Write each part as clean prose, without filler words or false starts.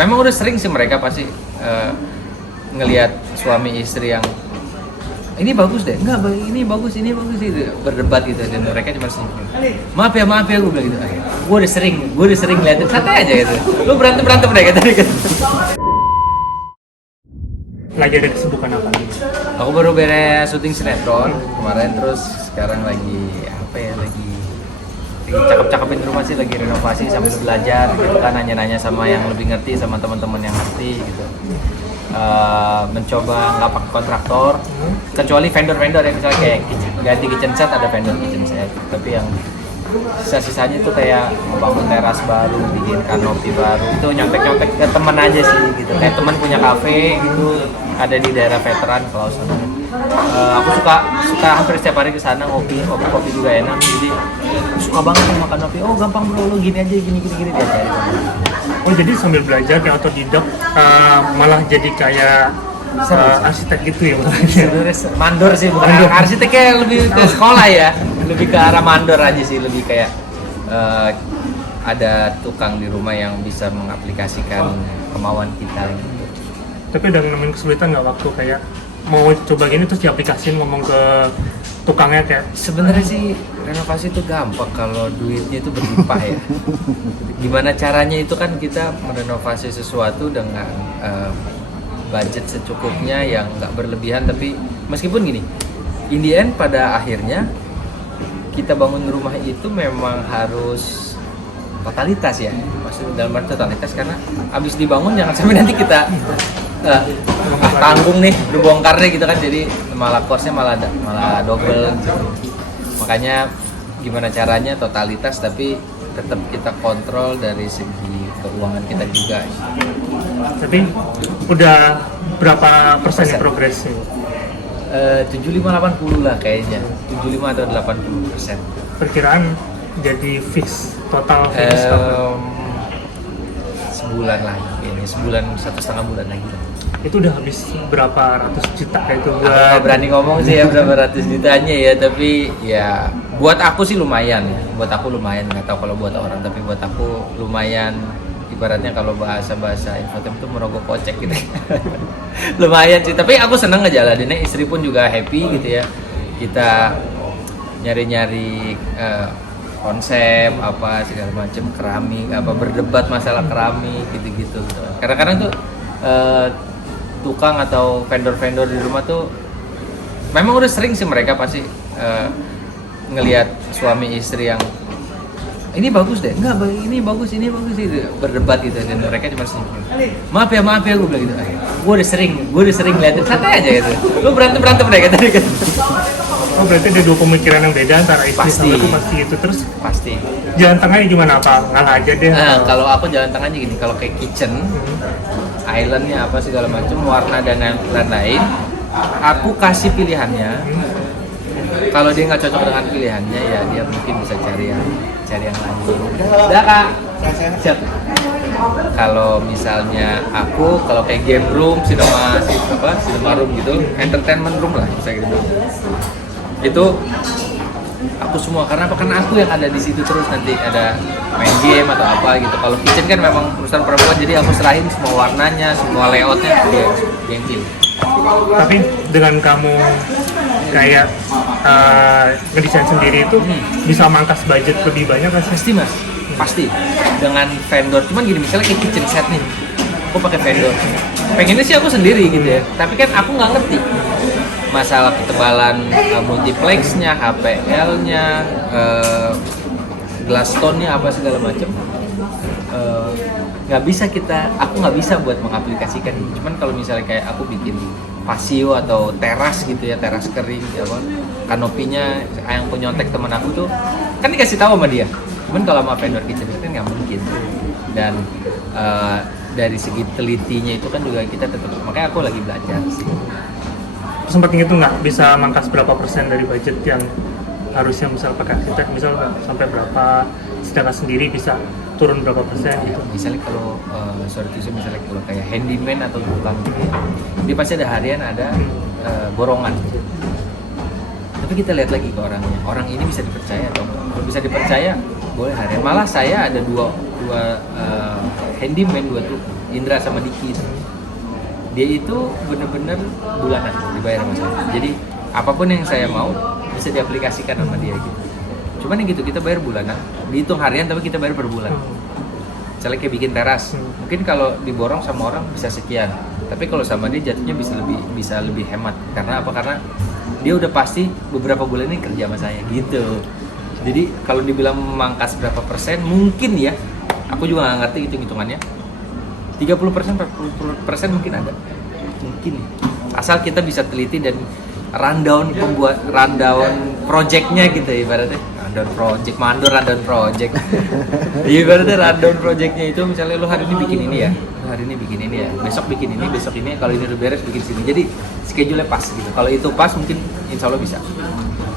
memang udah sering sih mereka pasti ngelihat suami istri yang ini bagus deh, enggak, ini bagus itu berdebat gitu, dan mereka cuma senyum. Maaf ya, gue bilang gitu. Gue udah sering liatin, santai aja gitu. Lu berantem deh tadi gitu. Lagi ada kesibukan apa nih? Aku baru beres syuting sinetron kemarin, terus sekarang lagi cakep-cakepin rumah sih, lagi renovasi sambil belajar gitu kan, nanya-nanya sama yang lebih ngerti, sama teman-teman yang ngerti gitu. Mencoba nggak pakai kontraktor, kecuali vendor-vendor yang misalnya kayak ganti kitchen set, ada vendor kitchen set, tapi yang sisa-sisanya itu kayak membangun teras baru, bikin kanopi baru, itu nyontek-nyontek ke teman aja sih gitu. Kayak teman punya kafe gitu, ada di daerah veteran kalau sana. Aku suka hampir setiap hari ke sana ngopi juga enak, jadi suka banget makan kopi. Oh gampang bro, lu gini aja gini diajarin. Oh jadi sambil belajar kayak otodidak, malah jadi kayak arsitek gitu ya? Sebenarnya mandor sih, bukan arsiteknya, lebih ke sekolah ya, lebih ke arah mandor aja sih, lebih kayak ada tukang di rumah yang bisa mengaplikasikan kemauan kita gitu. Tapi udah nemuin kesulitan nggak waktu kayak mau coba gini terus diaplikasiin ngomong ke tukangnya kayak? Sebenarnya sih renovasi itu gampang kalau duitnya itu berlimpah ya. Gimana caranya itu kan kita merenovasi sesuatu dengan budget secukupnya yang nggak berlebihan, tapi meskipun gini, in the end pada akhirnya kita bangun rumah itu memang harus totalitas ya, maksudnya dalam arti totalitas, karena abis dibangun jangan sampai nanti kita tanggung nih, berbongkar deh gitu kan, jadi malah cost-nya malah double gitu. Makanya gimana caranya totalitas tapi tetap kita kontrol dari segi keuangan kita juga. Tapi udah berapa persen progresnya? 75-80 lah kayaknya, 75 atau 80%. Perkiraan jadi fix total fix sebulan lagi, ini sebulan 1,5 bulan lagi. Itu udah habis berapa ratus juta itu? Aku nggak berani ngomong sih ya berapa ratus jutanya ya, tapi ya buat aku sih lumayan ya, nggak tahu kalau buat orang, tapi buat aku lumayan. Ibaratnya kalau bahasa infotainment itu merogoh kocek gitu. Lumayan sih, tapi aku seneng ngejalaninnya, istri pun juga happy gitu ya. Kita nyari konsep apa segala macam, keramik apa, berdebat masalah keramik gitu-gitu. Kadang-kadang tuh tukang atau vendor-vendor di rumah tuh memang udah sering sih mereka pasti ngelihat suami istri yang ini bagus deh, enggak, ini bagus itu berdebat gitu, dan mereka cuma senyum. Maaf ya, gue bilang gitu. Gue udah sering liatin, santai aja gitu. Lu berantem deh tadi gitu. Oh berarti ada dua pemikiran yang beda antara istri sama aku pasti itu. Terus pasti jalan tengahnya gimana, apa ngalah aja deh? Nah, kalau aku jalan tengahnya gini, kalau kayak kitchen islandnya apa segala macam, warna dan lain-lain, aku kasih pilihannya. Kalau dia nggak cocok dengan pilihannya, ya dia mungkin bisa cari yang lain. Udah kak, siap. Kalau misalnya aku, kalau kayak game room, cinema room gitu, entertainment room lah bisa gitu. Itu aku semua, karena aku yang ada di situ terus, nanti ada main game atau apa gitu. Kalau kitchen kan memang perusahaan perempuan, jadi aku serahin semua warnanya, semua layoutnya dia yang pilih. Tapi dengan kamu kayak ngedesain sendiri itu bisa mangkas budget lebih banyak kan? Pasti mas, pasti. Dengan vendor, cuman gini, misalnya kayak kitchen set nih, aku pakai vendor. Pengennya sih aku sendiri gitu ya, tapi kan aku nggak ngerti masalah ketebalan multiplexnya, HPL-nya, glass tone-nya apa segala macam. Aku nggak bisa buat mengaplikasikan. Cuman kalau misalnya kayak aku bikin pasio atau teras gitu ya, teras kering ya, kanopinya yang penyontek teman aku tuh kan dikasih tahu sama dia. Cuman kalau sama vendor kitchen itu kan nggak mungkin. Dan dari segi telitinya itu kan juga kita tetap, makanya aku lagi belajar sih. Sempat ngitung nggak bisa mangkas berapa persen dari budget yang harusnya misal pakai arsitek, misal sampai berapa, sedangkan sendiri bisa turun berapa persen gitu. Misalnya kalau misalnya kalau kayak handyman atau tukang gitu, dia pasti ada harian, ada borongan. Tapi kita lihat lagi ke orangnya, orang ini bisa dipercaya atau enggak. Kalau bisa dipercaya boleh harian. Malah saya ada dua handyman buat lu, Indra sama Diki itu. Dia itu bener-bener bulanan dibayar sama saya. Jadi apapun yang saya mau bisa diaplikasikan sama dia gitu. Cuman yang gitu kita bayar bulanan, dihitung harian tapi kita bayar per bulan. Misalnya kayak bikin teras, mungkin kalau diborong sama orang bisa sekian, tapi kalau sama dia jatuhnya bisa lebih hemat. Karena apa? Karena dia udah pasti beberapa bulan ini kerja sama saya gitu. Jadi kalau dibilang memangkas berapa persen, mungkin ya, aku juga nggak ngerti hitungannya. 30%, 40% mungkin ada, mungkin. Asal kita bisa teliti dan rundown projectnya gitu ibaratnya. Rundown project. Ibaratnya rundown projectnya itu misalnya lo hari ini bikin ini ya, hari ini bikin ini ya, besok bikin ini, besok ini, kalau ini udah beres bikin sini. Jadi schedule-nya pas gitu. Kalau itu pas mungkin insya Allah bisa.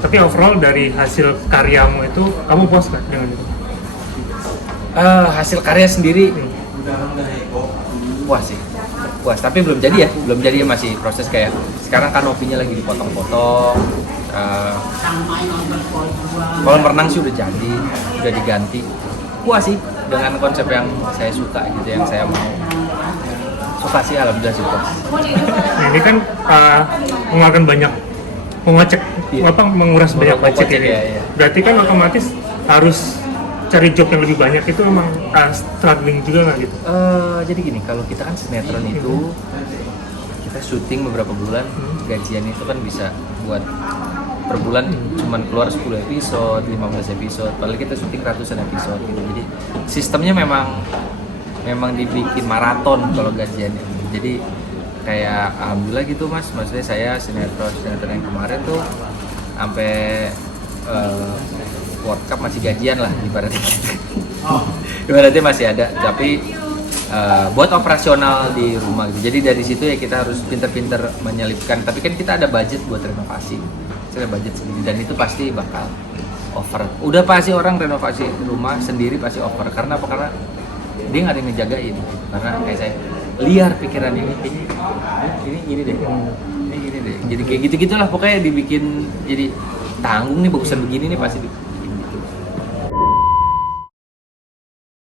Tapi overall dari hasil karyamu itu kamu puas nggak dengan itu? Hasil karya sendiri puas sih, puas. Tapi belum jadi ya, masih proses kayak sekarang kanopinya lagi dipotong-potong. Kolam renang sih udah jadi, udah diganti. Puas sih dengan konsep yang saya suka gitu, yang saya mau. Suka sih, alhamdulillah suka. Nah, ini kan mengeluarkan banyak menguras banyak budget ya. Iya. Berarti kan otomatis harus cari job yang lebih banyak, itu memang struggling juga nggak gitu? Jadi gini, kalau kita kan sinetron itu kita syuting beberapa bulan, gajian itu kan bisa buat per bulan cuman keluar 10 episode, 15 episode, padahal kita syuting ratusan episode gitu. Jadi sistemnya memang dibikin maraton kalau gajiannya. Jadi kayak alhamdulillah gitu Mas, maksudnya saya sinetron yang kemarin tuh sampai World Cup masih gajian lah ibaratnya gitu. Ibaratnya masih ada, tapi buat operasional di rumah gitu. Jadi dari situ ya kita harus pinter-pinter menyelipkan, tapi kan kita ada budget buat renovasi. Kita ada budget sendiri dan itu pasti bakal over. Udah pasti orang renovasi rumah sendiri pasti over. Karena apa? Karena dia nggak ada yang ngejagain gitu. Karena kayak saya liar pikiran ini gini deh. Ini gini deh. Jadi kayak gitu-gitulah pokoknya dibikin jadi tanggung nih, bagusan begini nih pasti